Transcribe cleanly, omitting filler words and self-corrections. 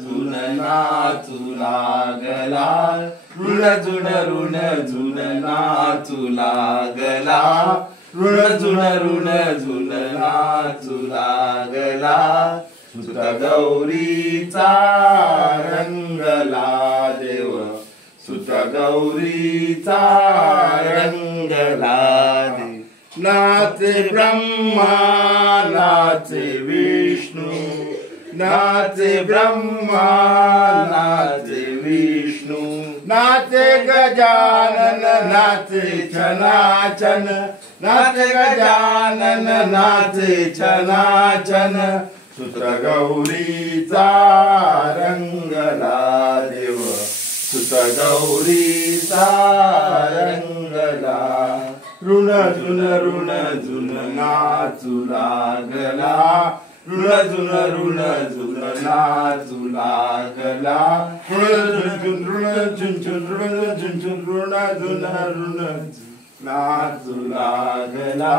झुन नाचू लागला ऋण झुन ऋण झुन नाचू लागला ऋण झुन नाचू लागला सुत गौरीचा रंगला देव सुत गौरीचा रंगला देव नाचे ब्रह्मा नाचे विष्णू नाचे ब्रह्मा नाचे विष्णू नाचे गजानन नाचे छनाछन नाचे गजानन नाचे छनाछन सुत गौरीचा रंगला देव सुत गौरीचा रंगला ऋण झुन नाचू लागला ऋण झुन नाचू लागला ऋण झुन नाचू लागला